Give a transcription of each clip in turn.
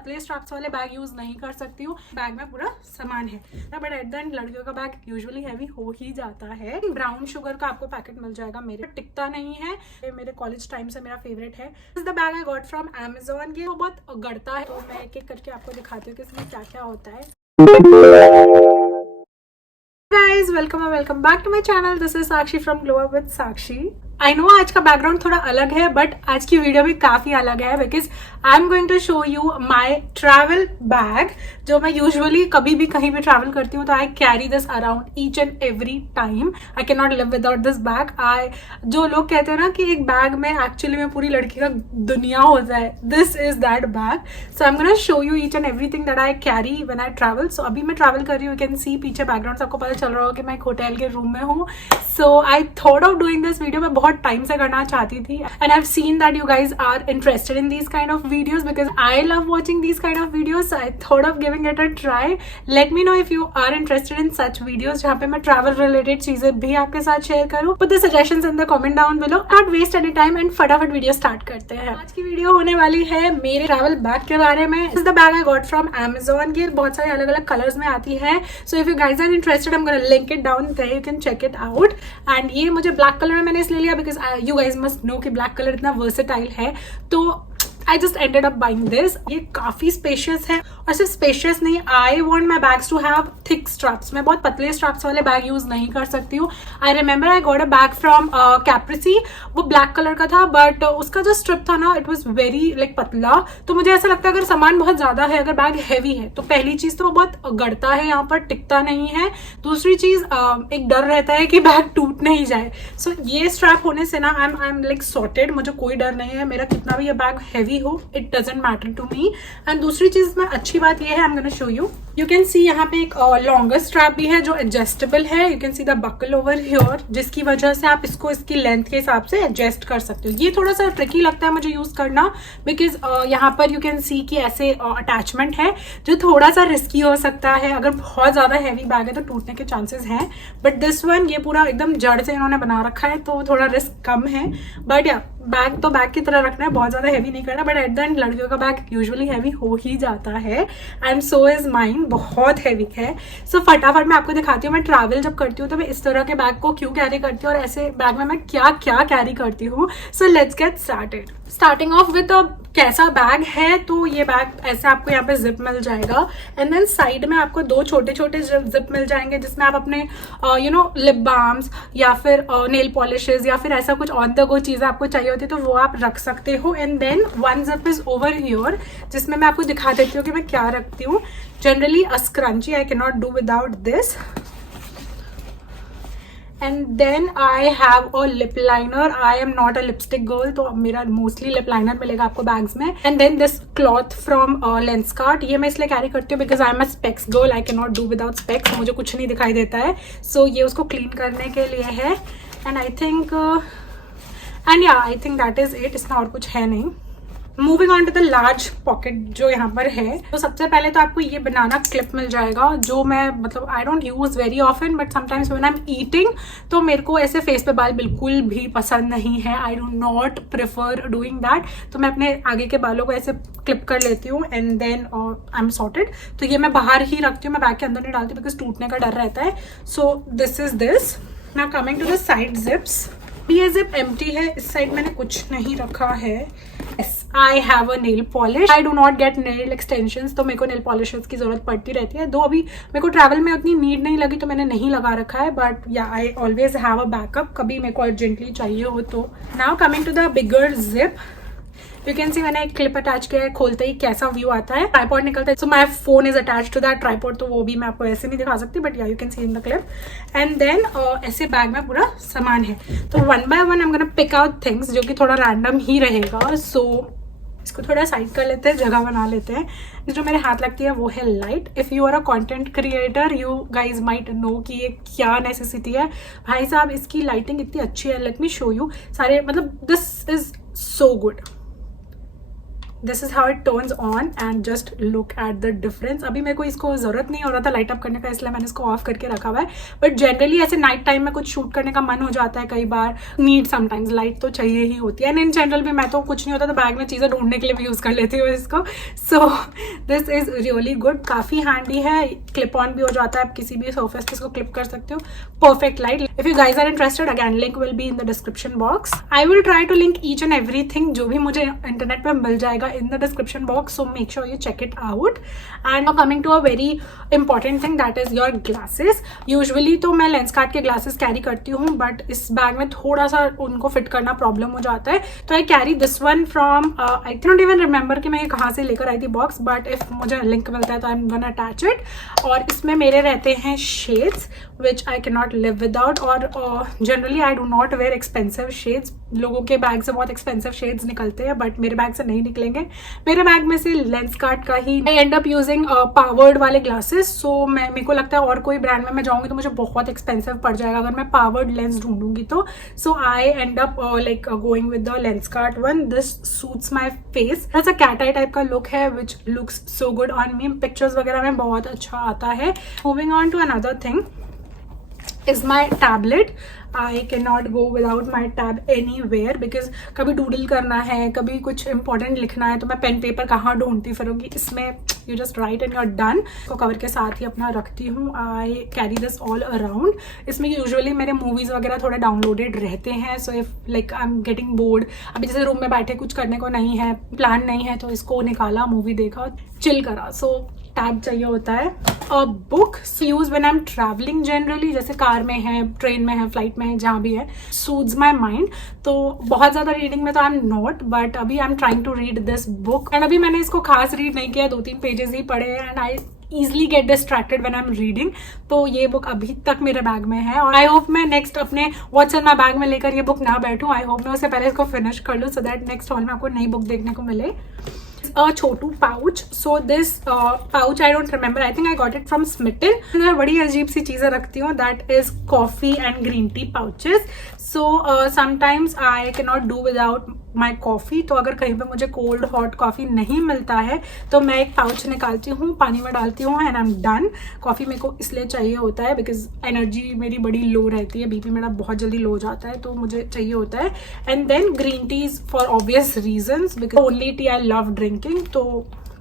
पतले स्ट्रैप्स वाले bag use नहीं कर सकती हूँ। बैग में पूरा सामान है, बट एट द एंड लड़कियों का बैग यूजुअली हैवी हो ही जाता है। ब्राउन शुगर का आपको पैकेट मिल जाएगा, मेरे टिकता नहीं है, ये मेरे कॉलेज टाइम से मेरा फेवरेट है। This is the bag I got from Amazon। ये बहुत गड़ता है, तो मैं एक एक करके आपको दिखाती हूँ कि इसमें क्या क्या होता है। Guys, welcome back to my channel. This is Sakshi from Glow Up with Sakshi. I know आज का बैकग्राउंड थोड़ा अलग है, बट आज की वीडियो भी काफी अलग है because I am going to show you my travel bag, जो मैं यूजुअली कभी भी कहीं भी ट्रैवल करती हूँ तो I carry this around each and every time. I can not live without this bag. जो लोग कहते हैं ना कि एक बैग में एक्चुअली में पूरी लड़की का दुनिया होता है, this is that bag. So I am gonna show you each and everything that I carry when I travel. So अभी मैं ट्रैवल कर रही हूँ, यू कैन सी पीछे बैकग्राउंड से आपको पता चल रहा होगा कि मैं एक होटल के रूम में हूँ। So I thought of doing this video. मैं बहुत टाइम से करना चाहती थी and I have seen that you guys are interested in these kind of videos because I love watching these kind of videos. I thought of giving it a try. Let me know if you are interested in such videos जहाँ पे मैं travel related चीजें भी आपके साथ share करूँ। Put the suggestions in the comment down below. Not waste any time and फटाफट video start करते हैं। आज की वीडियो होने वाली है मेरे ट्रैवल बैग के बारे में। This is the bag I got from Amazon। ये बहुत सारे अलग अलग कलर्स में आती है। So if you guys are interested I am gonna link it down there, you can check it out. And ये मुझे ब्लैक कलर में मैंने इसलिए लिया because you guys must know कि ब्लैक कलर इतना वर्सेटाइल है, तो I just ended up buying this। ये काफी स्पेशियस है और सिर्फ स्पेशियस नहीं, I want my bags to have thick straps. मैं बहुत पतले स्ट्रैप्स वाले बैग यूज नहीं कर सकती हूँ। I remember I got a bag from Caprese. वो ब्लैक कलर का था बट उसका जो स्ट्रिप था ना इट वॉज वेरी लाइक पतला। तो मुझे ऐसा लगता है अगर सामान बहुत ज्यादा है, अगर बैग हैवी है, तो पहली चीज तो वो बहुत गड़ता है, यहाँ पर टिकता नहीं है। दूसरी चीज एक डर रहता है कि बैग टूट नहीं जाए। सो ये स्ट्रैप होने से ना आई एम लाइक सॉर्टेड। मुझे कोई डर नहीं है, मेरा कितना भी ये बैग हैवी हो, it doesn't matter to me. And दूसरी चीज में अच्छी बात ये है, I am gonna show you. You can see यहाँ पे एक लॉन्गर स्ट्रैप भी है जो एडजस्टेबल है। You can see the buckle over here, जिसकी वजह से आप इसको इसकी लेंथ के हिसाब से एडजस्ट कर सकते हो। ये थोड़ा सा ट्रिकी लगता है मुझे यूज करना बिकॉज यहाँ पर यू कैन सी कि ऐसे अटैचमेंट है जो थोड़ा सा रिस्की हो सकता है। अगर बहुत ज्यादा हैवी बैग है तो टूटने के चांसेस हैं, बट दिस वन ये पूरा एकदम जड़ से इन्होंने बना रखा है तो थोड़ा रिस्क कम है। बट या बैग तो बैग की तरह रखना है, बहुत ज्यादा हैवी नहीं करना। बट एट द एंड लड़कियों का बैग यूजुअली हैवी हो ही जाता है एंड सो इज माइन, बहुत हैवी है। सो फटाफट मैं आपको दिखाती हूँ मैं ट्रैवल जब करती हूँ तो मैं इस तरह के बैग को क्यों कैरी करती हूँ और ऐसे बैग में मैं क्या क्या कैरी करती हूँ। So let's get started. Starting of with कैसा बैग है, तो ये बैग ऐसे आपको यहाँ पे जिप मिल जाएगा एंड देन साइड में आपको दो छोटे छोटे जिप मिल जाएंगे जिसमें आप अपने यू नो लिप बाम्स या फिर नेल पॉलिशेस या फिर ऐसा कुछ ऑन द गो चीजें आपको चाहिए होती है तो वो आप रख सकते हो। And then one zip is over here जिसमें मैं आपको दिखा देती हूँ कि मैं क्या रखती हूँ। Generally a scrunchie I can not do without this. And then I have a lip liner. I am not a lipstick girl, तो मेरा मोस्टली लिप लाइनर मिलेगा आपको बैग्स में। And then this cloth from Lenskart, ये मैं इसलिए carry करती हूँ because I am a specs girl, I can not do without specs, मुझे कुछ नहीं दिखाई देता है। सो ये उसको क्लीन करने के लिए है। And I think I think that is it, इसमें और कुछ है नहीं। Moving on to the large pocket जो यहाँ पर है, तो सबसे पहले तो आपको ये बनाना क्लिप मिल जाएगा जो मैं मतलब I don't use very often but sometimes when I am eating, तो मेरे को ऐसे फेस पे बाल बिल्कुल भी पसंद नहीं है। आई do not prefer doing that, तो मैं अपने आगे के बालों को ऐसे क्लिप कर लेती हूँ and then I am sorted. तो ये मैं बाहर ही रखती हूँ, मैं बैग के अंदर नहीं डालती बिकॉज टूटने का डर रहता है। So this is this. Now coming to the side zips, ये जिप एम्प्टी है, इस साइड मैंने कुछ नहीं रखा है। I have a nail polish. I do not get nail extensions, तो मेरे को नेल पॉलिशेस की जरूरत पड़ती रहती है। दो अभी मेरे को ट्रैवल में उतनी नीड नहीं लगी तो मैंने नहीं लगा रखा है, but yeah I always have a backup, कभी मेरे को अर्जेंटली चाहिए हो तो। Now coming to the bigger zip, you can see मैंने एक क्लिप अटैच किया है, खोलते ही कैसा व्यू आता है, ट्राइपॉड निकलता है। So my phone is attach to that tripod, तो वो भी मैं आपको ऐसे नहीं दिखा सकती but yeah you can see in the clip. And then ऐसे बैग में पूरा सामान है, तो one by one I am gonna pick out things जो कि थोड़ा रैंडम ही रहेगा। सो इसको थोड़ा साइड कर लेते हैं, जगह बना लेते हैं। जो मेरे हाथ लगती है वो है light. If you are a content creator you guys might know कि ये क्या नेसेसिटी है। भाई साहब इसकी लाइटिंग इतनी अच्छी है, लेट मी शो यू। सारे मतलब this is so good, this is how it turns on and just look at the difference. अभी मेरे को इसको जरूरत नहीं हो रहा था लाइट अप करने का, इसलिए मैंने इसको ऑफ करके रखा हुआ है। बट जनरली ऐसे नाइट टाइम में कुछ शूट करने का मन हो जाता है कई बार, नीड समटाइम्स लाइट तो चाहिए ही होती है। एंड इन जनरल भी मैं तो कुछ नहीं होता तो बैग में चीज़ें ढूंढने के लिए भी यूज़ कर लेती हूँ इसको। सो दिस इज रियली गुड, काफी हैंडी है, क्लिप ऑन भी हो जाता है, आप किसी भी सर्फेस पे इसको क्लिप कर सकते हो. Perfect light. If you guys are interested, again link will be in the description box. I will try to link each and everything जो भी मुझे इंटरनेट पे मिल जाएगा in the description box, so make sure you check it out. And coming to a very important thing, that is your glasses. Usually तो मैं Lenskart के glasses carry करती हूँ, बट इस बैग में थोड़ा सा उनको फिट करना प्रॉब्लम हो जाता है, तो I carry this one from, I don't even remember कि मैं ये कहाँ से लेकर आई थी बॉक्स, बट इफ मुझे लिंक मिलता है तो I am gonna attach it. और इसमें मेरे रहते हैं shades which I can not live without. और generally I do not wear expensive shades. लोगों के बैग से बहुत एक्सपेंसिव शेड्स निकलते हैं, बट मेरे बैग से नहीं निकलेंगे. मेरे बैग में से लेंसकार्ट का ही आई एंड अप यूजिंग पावर्ड वाले ग्लासेस. सो मेरे को लगता है और कोई ब्रांड में मैं जाऊंगी तो मुझे बहुत एक्सपेंसिव पड़ जाएगा अगर मैं पावर्ड लेंस ढूंढूंगी तो. So I end up like going with the Lenskart one. This suits my face. ऐसा कैट आई टाइप का लुक है which looks so good on me. Pictures वगैरह में बहुत अच्छा आता है. Moving on to another thing is my tablet. I cannot go without my tab anywhere because कभी डूडल करना है, कभी कुछ इंपॉर्टेंट लिखना है तो मैं पेन पेपर कहाँ ढूंढती फिरूंगी. इसमें you just write and you are done. को कवर के साथ ही अपना रखती हूँ. I carry this all around. इसमें यूजुअली मेरे मूवीज वगैरह थोड़े डाउनलोडेड रहते हैं. So if like I am getting bored, अभी जैसे रूम में बैठे कुछ करने को नहीं है, प्लान नहीं है, तो इसको निकाला, मूवी देखा, चिल करा. सो टैब चाहिए होता है. A book use when I am travelling generally, जैसे कार में है, ट्रेन में है, फ्लाइट में है, जहाँ भी है. Suits my mind. तो बहुत ज़्यादा रीडिंग में तो आई एम नॉट, बट अभी I am trying to read this book. And अभी मैंने इसको खास रीड नहीं किया, 2-3 पेजेस ही पढ़े हैं. And I easily get distracted when I'm reading. तो ये बुक अभी तक मेरे बैग में है और आई होप मैं नेक्स्ट अपने व्हाट्स इन माई बैग में लेकर ये बुक ना बैठूं. आई होप मैं उससे पहले इसको फिनिश कर लूँ सो दैट नेक्स्ट हॉल में आपको नई बुक देखने को मिले. A Chhotu pouch. So this pouch I don't remember. I think I got it from Smitten. मैं बड़ी अजीब सी चीज़ें रखती हूँ. That is coffee and green tea pouches. So sometimes I cannot do without my coffee. तो अगर कहीं पे मुझे cold hot coffee नहीं मिलता है तो मैं एक pouch निकालती हूँ, पानी में डालती हूँ and I'm done. Coffee मेरे को इसलिए चाहिए होता है because energy मेरी बड़ी low रहती है, BP मेरा बहुत जल्दी लो हो जाता है, तो मुझे चाहिए होता है. And then green teas for obvious reasons because only tea I love drinking. तो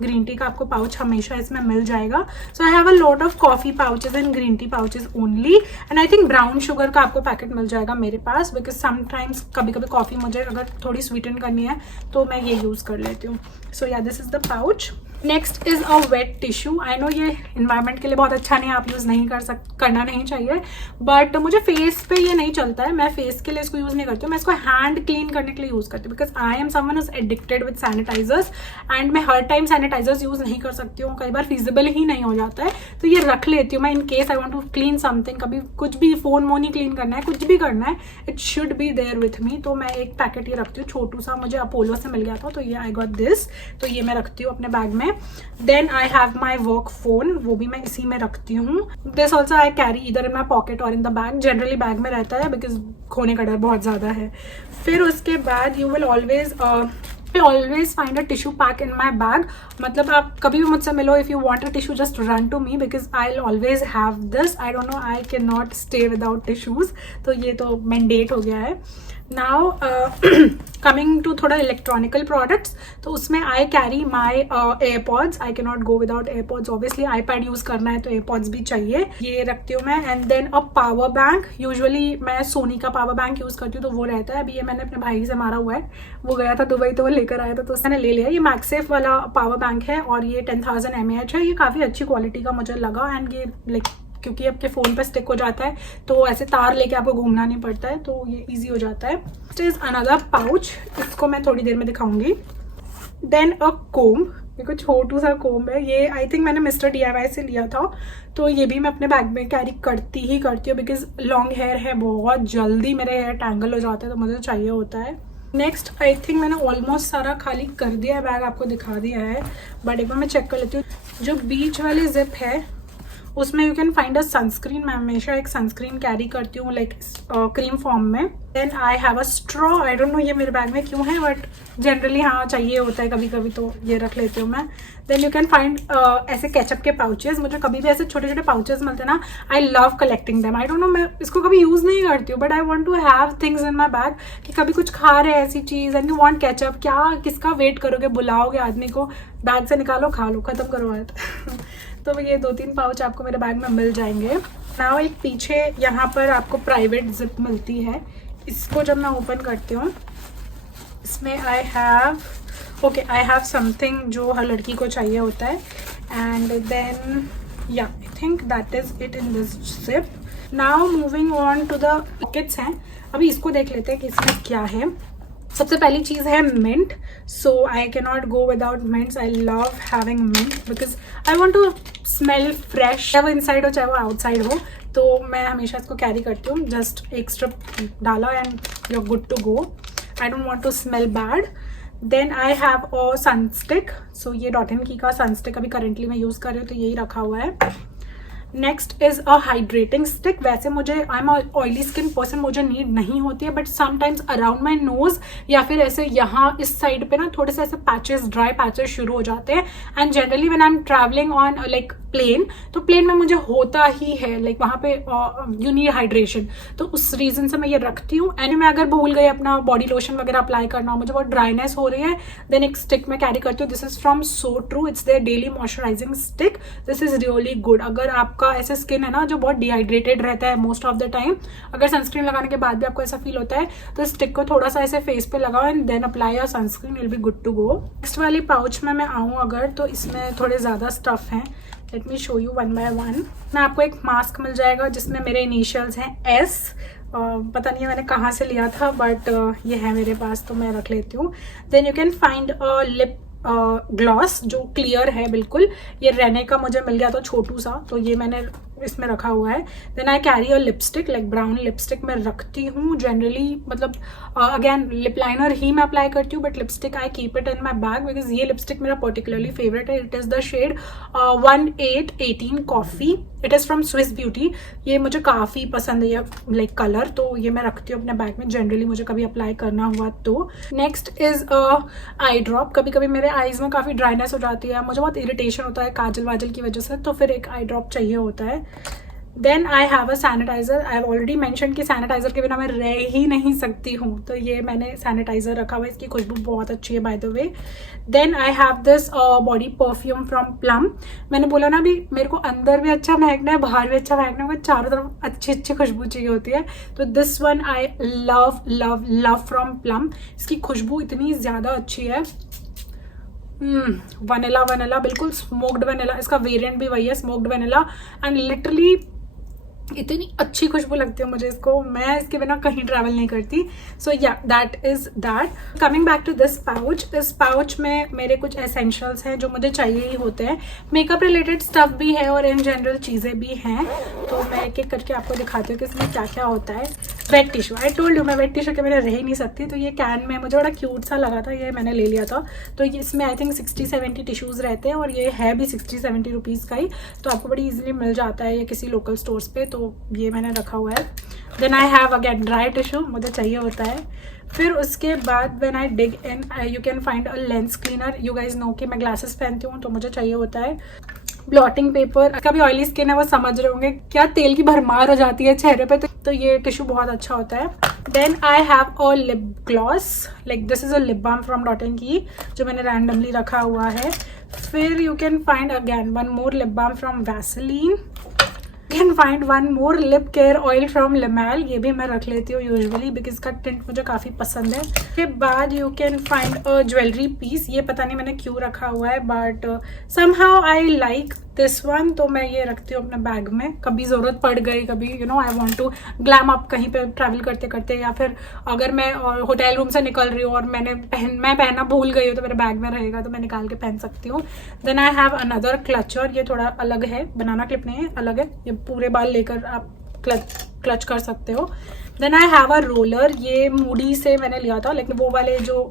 ग्रीन टी का आपको पाउच हमेशा इसमें मिल जाएगा. So I have a lot of coffee pouches and green tea pouches only. And I think brown sugar का आपको packet मिल जाएगा मेरे पास बिकॉज समटाइम्स कभी कभी कॉफी मुझे अगर थोड़ी स्वीटन करनी है तो मैं ये यूज़ कर लेती हूँ. सो या this is the pouch. Next is a wet tissue. I know ये इन्वायरमेंट के लिए बहुत अच्छा नहीं है, आप यूज़ नहीं करना नहीं चाहिए, बट मुझे फेस पे ये नहीं चलता है. मैं फेस के लिए इसको यूज़ नहीं करती हूँ, मैं इसको हैंड क्लीन करने के लिए यूज़ करती हूँ because I am someone is addicted with sanitisers and मैं हर टाइम सैनिटाइजर्स यूज़ नहीं कर सकती हूँ, कई बार फिजिबल ही नहीं हो जाता है, तो ये रख लेती हूँ मैं in case I want to clean something. कभी कुछ भी फोन मोन ही क्लीन करना है, कुछ भी करना है, it should be there with me. तो मैं एक पैकेट ये रखती हूँ, छोटू सा, मुझे अपोलो से मिल गया था, तो ये आई गॉट दिस, तो ये मैं रखती हूँ अपने बैग में. Then I have my work phone, वो भी मैं इसी में रखती हूँ. दिस ऑल्सो आई कैरी इधर इन माई पॉकेट और in the bag. Generally bag में रहता है बिकॉज खोने का डर बहुत ज़्यादा है. फिर उसके बाद you will always find a tissue pack in my bag. मतलब आप कभी भी मुझसे मिलो, if you want a tissue just run to me because I will always have this. I don't know, I can not stay without tissues, तो ये तो mandate हो गया है. नाउ कमिंग टू थोड़ा इलेक्ट्रॉनिकल प्रोडक्ट्स, तो उसमें I carry my AirPods. I can not go without AirPods. Obviously iPad use करना है तो एयरपॉड्स भी चाहिए, ये रखती हूँ मैं. And then a power bank. Usually मैं सोनी का पावर बैंक यूज़ करती हूँ तो वो रहता है. अभी ये मैंने अपने भाई से मारा हुआ है, वो गया था दुबई तो वो लेकर आया था तो उसने ले लिया. ये मैक्सेफ वाला पावर बैंक है और ये 10,000 mAh है. ये काफ़ी अच्छी क्वालिटी का मुझे लगा एंड ये लाइक क्योंकि आपके फ़ोन पर स्टिक हो जाता है तो ऐसे तार लेके आपको घूमना नहीं पड़ता है, तो ये इजी हो जाता है. नेक्स्ट इज अनदर पाउच, इसको मैं थोड़ी देर में दिखाऊंगी. देन अ कोम्ब. ये कुछ छोटू सा कोम्ब है, ये आई थिंक मैंने मिस्टर DIY से लिया था, तो ये भी मैं अपने बैग में कैरी करती हूँ बिकॉज लॉन्ग हेयर है, बहुत जल्दी मेरे हेयर टैंगल हो जाते हैं तो मुझे चाहिए होता है. नेक्स्ट आई थिंक मैंने ऑलमोस्ट सारा खाली कर दिया है बैग, आपको दिखा दिया है, बट एक बार मैं चेक कर लेती हूँ. जो बीच वाली जिप है उसमें you can find a sunscreen. मैं हमेशा एक सनस्क्रीन कैरी करती हूँ लाइक क्रीम फॉर्म में. Then I have a straw, I don't know ये मेरे बैग में क्यों है, बट जनरली हाँ चाहिए होता है कभी कभी, तो ये रख लेती हूँ मैं. देन यू कैन फाइंड ऐसे केचप के पाउचेस. मुझे कभी भी ऐसे छोटे छोटे पाउचेस मिलते हैं ना, I love collecting them. I don't know, मैं इसको कभी यूज़ नहीं करती हूँ, but I want to have things in my bag कि कभी कुछ खा रहे हैं ऐसी चीज़ एंड यू वॉन्ट केचप, क्या किसका वेट करोगे, बुलाओगे आदमी को, बैग से निकालो, खा लो, खत्म करो बात. तो ये 2-3 पाउच आपको मेरे बैग में मिल जाएंगे. नाउ एक पीछे यहाँ पर आपको प्राइवेट जिप मिलती है. इसको जब मैं ओपन करती हूँ, इसमें आई हैव समथिंग जो हर लड़की को चाहिए होता है. And then yeah I think that is it in this zip. Now moving on to the pockets हैं. अभी इसको देख लेते हैं कि इसमें क्या है. सबसे पहली चीज़ है mint. So I can not go without mints. I love having mint because I want to smell fresh, चाहे वो इनसाइड हो चाहे वो आउटसाइड हो. तो मैं हमेशा इसको कैरी करती हूँ. जस्ट एक स्ट्रिप डाला and you are good to go. I don't want to smell bad. Then I have a sunstick. So ये डॉट एंड की का सनस्टिक अभी करेंटली मैं यूज़ कर रही हूँ, तो यही रखा हुआ है. Next is a hydrating stick. वैसे मुझे I am oily skin person, मुझे नीड नहीं होती है, but sometimes around my nose या फिर ऐसे यहाँ इस साइड पे ना थोड़े से ऐसे पैचेस, ड्राई पैचेस शुरू हो जाते हैं. And generally when I am travelling on like plane, तो प्लेन में मुझे होता ही है लाइक वहाँ पे यू नीड हाइड्रेशन, तो उस रीजन से मैं ये रखती हूँ. एंड मैं अगर भूल गई अपना बॉडी लोशन वगैरह अप्लाई करना, मुझे बहुत ड्राइनेस हो रही है, देन एक स्टिक में कैरी करती हूँ. This is from so true. It's their daily moisturising stick. This is really good. अगर आपका ऐसा स्किन है ना जो बहुत डिहाइड्रेटेड रहता है मोस्ट ऑफ द टाइम, अगर सनस्क्रीन लगाने के बाद भी आपको ऐसा फील होता है, तो स्टिक को थोड़ा सा ऐसे फेस पे लगाओ and then apply your sunscreen, will be good to go. Next वाली पाउच में मैं आऊँ अगर, तो इसमें थोड़े ज़्यादा स्टफ हैं. Let me show you one by one. ना आपको एक मास्क मिल जाएगा जिसमें मेरे इनिशियल्स हैं S. पता नहीं है मैंने कहाँ से लिया था, बट ये है मेरे पास, तो मैं रख लेती हूँ. Then you can find a lip gloss जो क्लियर है बिल्कुल. ये रहने का मुझे मिल गया था छोटू सा, तो ये मैंने इसमें रखा हुआ है. Then I carry a lipstick, like brown lipstick मैं रखती हूँ जनरली. मतलब अगेन लिप लाइनर ही मैं अप्लाई करती हूँ, but lipstick I keep it in my bag because ये लिपस्टिक मेरा पर्टिकुलरली फेवरेट है. It is the shade 1818 coffee. It is from Swiss Beauty. ये मुझे काफ़ी पसंद है ये लाइक कलर, तो ये मैं रखती हूँ अपने बैग में जनरली मुझे कभी अप्लाई करना हुआ तो. Next is I drop. कभी कभी मेरे आईज में काफ़ी ड्राइनेस हो जाती है, मुझे बहुत इरिटेशन होता है काजल वाजल की वजह से, तो फिर एक आई ड्रॉप चाहिए होता है. Then I have a sanitiser. I have already mention कि सैनिटाइजर के बिना मैं रह ही नहीं सकती हूँ, तो ये मैंने सैनिटाइजर रखा हुआ है. इसकी खुशबू बहुत अच्छी है by the way. Then I have this body perfume from Plum. मैंने बोला ना अभी, मेरे को अंदर भी अच्छा महकना है, बाहर भी अच्छा महकना है, मुझे चारों तरफ अच्छी अच्छी खुशबू चाहिए होती है. तो this one I love love love from plum. इसकी खुशबू इतनी ज़्यादा अच्छी है. वनीला वनीला, बिल्कुल स्मोक्ड वनीला. इसका वेरिएंट भी वही है, स्मोक्ड वनीला. एंड लिटरली इतनी अच्छी खुशबू लगती है मुझे इसको, मैं इसके बिना कहीं ट्रैवल नहीं करती. So yeah that is that. Coming back to this pouch. इस पाउच में मेरे कुछ एसेंशियल्स हैं जो मुझे चाहिए ही होते हैं. मेकअप रिलेटेड स्टफ भी है और इन जनरल चीज़ें भी हैं, तो मैं एक एक करके आपको दिखाती हूँ कि इसमें क्या क्या होता है. Wet tissue. I told you मैं वेट टिश्यू के मैंने रह ही नहीं सकती, तो ये कैन में मुझे बड़ा क्यूट सा लगा था, ये मैंने ले लिया था. तो इसमें आई थिंक 60-70 टिश्यूज़ रहते हैं और ये है भी 60-70 रुपीज़ का ही, तो आपको बड़ी ईजिली मिल जाता है ये किसी लोकल स्टोर्स पे, तो ये मैंने रखा हुआ है. Then I have again dry tissue, मुझे चाहिए होता है. फिर उसके बाद when I dig in you can find a lens cleaner. You guys know कि मैं ग्लासेस पहनती हूँ, तो मुझे चाहिए होता है. Blotting paper. कभी ऑयली स्किन है वो समझ रहे होंगे क्या तेल की भरमार हो जाती है चेहरे पे, तो ये टिश्यू बहुत अच्छा होता है. Then I have a lip gloss. Like this is a lip balm from Dot and Key जो मैंने रैंडमली रखा हुआ है. फिर you can find again one more lip balm from Vaseline. Can find one more lip care oil from लिमैल. ये भी मैं रख लेती हूँ यूजुअली बिकॉज इसका टिंट मुझे काफ़ी पसंद है. उसके बाद you can find a jewellery piece. ये पता नहीं मैंने क्यों रखा हुआ है, but somehow I like this one, तो मैं ये रखती हूँ अपने बैग में. कभी ज़रूरत पड़ गई, कभी you know I want to glam up कहीं पे ट्रैवल करते करते, या फिर अगर मैं होटल रूम से निकल रही हूँ और मैं पहनना भूल गई हूँ, तो मेरे बैग में रहेगा तो मैं निकाल के पहन सकती हूँ. Then I have another clutcher. ये थोड़ा अलग है, बनाना क्लिप नहीं है, अलग है. ये पूरे बाल लेकर आप क्लच कर सकते हो. Then I have a roller. ये मूडी से मैंने लिया था, लेकिन वो वाले जो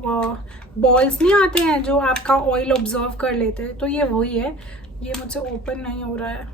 बॉल्स नहीं आते हैं जो आपका ऑयल ऑब्जर्व कर लेते हैं, तो ये वही है. ये मुझसे ओपन नहीं हो रहा है.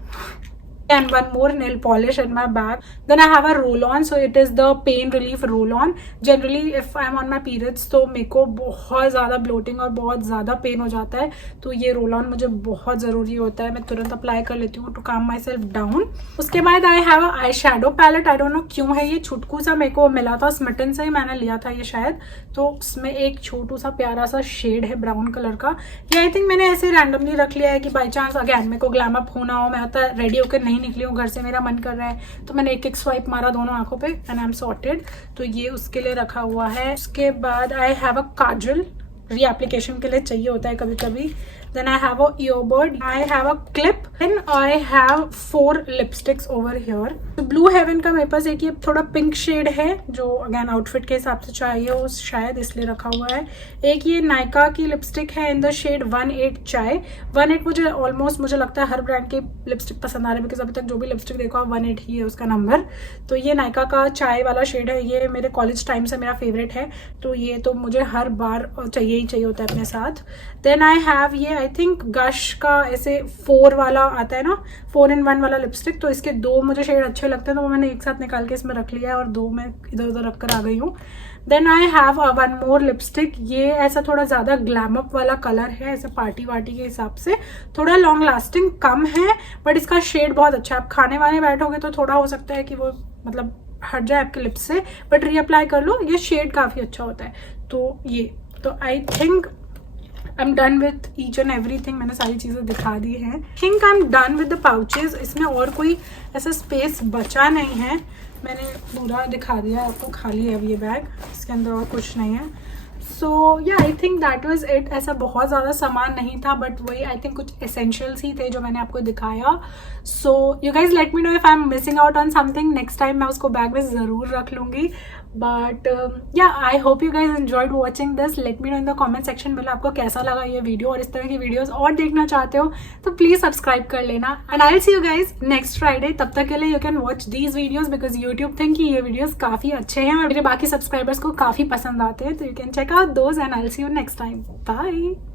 and one more nail polish in my bag. Then I have a roll on, so it is the pain relief roll on. Generally if I am on my periods तो मेरे को बहुत ज़्यादा bloating और बहुत ज़्यादा पेन हो जाता है, तो ये रोल ऑन मुझे बहुत ज़रूरी होता है, मैं तुरंत अप्लाई कर लेती हूँ to calm myself down. उसके बाद I have a eye shadow palette. I don't know क्यों है ये छुटकू सा, मेरे को मिला था स्मिटन से ही मैंने लिया था ये शायद, तो उसमें एक छोटू सा प्यारा सा शेड है ब्राउन कलर का. ये आई थिंक मैंने ऐसे रैंडमली रख लिया है कि बाई चांस अगेन मेरे को ग्लैम अप होना हो, मैं होता रेडी होकर नहीं निकली हूँ घर से, मेरा मन कर रहा है तो मैंने एक स्वाइप मारा दोनों आंखों पे एंड आई एम सॉर्टेड. तो ये उसके लिए रखा हुआ है. उसके बाद आई हैव अ काजल, री-एप्लीकेशन के लिए चाहिए होता है कभी कभी. Then I have a earbud. I have a clip. Then I have 4 lipsticks over here. तो Blue Heaven का मेरे पास एक ये थोड़ा पिंक शेड है जो अगेन आउटफिट के हिसाब से चाहिए हो शायद, इसलिए रखा हुआ है. एक ये नायका की लिपस्टिक है इन द शेड 18 चाय. 18 मुझे ऑलमोस्ट मुझे लगता है हर ब्रांड के लिपस्टिक पसंद आ रहे हैं, बिकॉज अभी तक जो भी लिपस्टिक देखो 18 ही है उसका नंबर. तो ये नायका का चाय वाला शेड है, ये मेरे कॉलेज टाइम से मेरा फेवरेट है, तो ये तो मुझे हर बार चाहिए ही चाहिए होता है अपने साथ. देन आई हैव ये आई थिंक गश का ऐसे 4 वाला आता है ना, 4 in 1 वाला लिपस्टिक. तो इसके 2 मुझे शेड अच्छे लगते हैं तो मैंने एक साथ निकाल के इसमें रख लिया है और 2 मैं इधर उधर रख कर आ गई हूँ. Then I have one more lipstick. ये ऐसा थोड़ा ज़्यादा ग्लैम अप वाला कलर है, ऐसे पार्टी वार्टी के हिसाब से थोड़ा लॉन्ग लास्टिंग कम है, बट इसका शेड बहुत अच्छा है. आप खाने वाने बैठोगे तो थोड़ा हो सकता है कि वो मतलब हट जाए आपके लिप्स से, बट रीअप्लाई कर लो, ये शेड काफ़ी अच्छा होता है. तो ये तो आई think I am done with each and everything. मैंने सारी चीज़ें दिखा दी हैं. Think I am done with the pouches. इसमें और कोई ऐसा स्पेस बचा नहीं है, मैंने पूरा दिखा दिया है आपको. खाली है अब ये बैग, इसके अंदर और कुछ नहीं है. सो या I think that was it. ऐसा बहुत ज़्यादा सामान नहीं था, बट वही आई थिंक कुछ एसेंशियल्स ही थे जो मैंने आपको दिखाया. So you guys let me know if I am missing out on something. Next time मैं उसको बैग में ज़रूर रख लूँगी. But yeah I hope you guys enjoyed watching this. Late me no in the comment section में आपको कैसा लगा ये वीडियो, और इस तरह की वीडियोज़ और देखना चाहते हो तो प्लीज़ सब्सक्राइब कर लेना. And I will see you guys next Friday. तब तक के लिए you can watch these videos because YouTube think कि ये वीडियोज़ काफ़ी अच्छे हैं और मेरे बाकी सब्सक्राइबर्स को काफ़ी पसंद आते हैं, तो you can check out those and I will see you next time. Bye.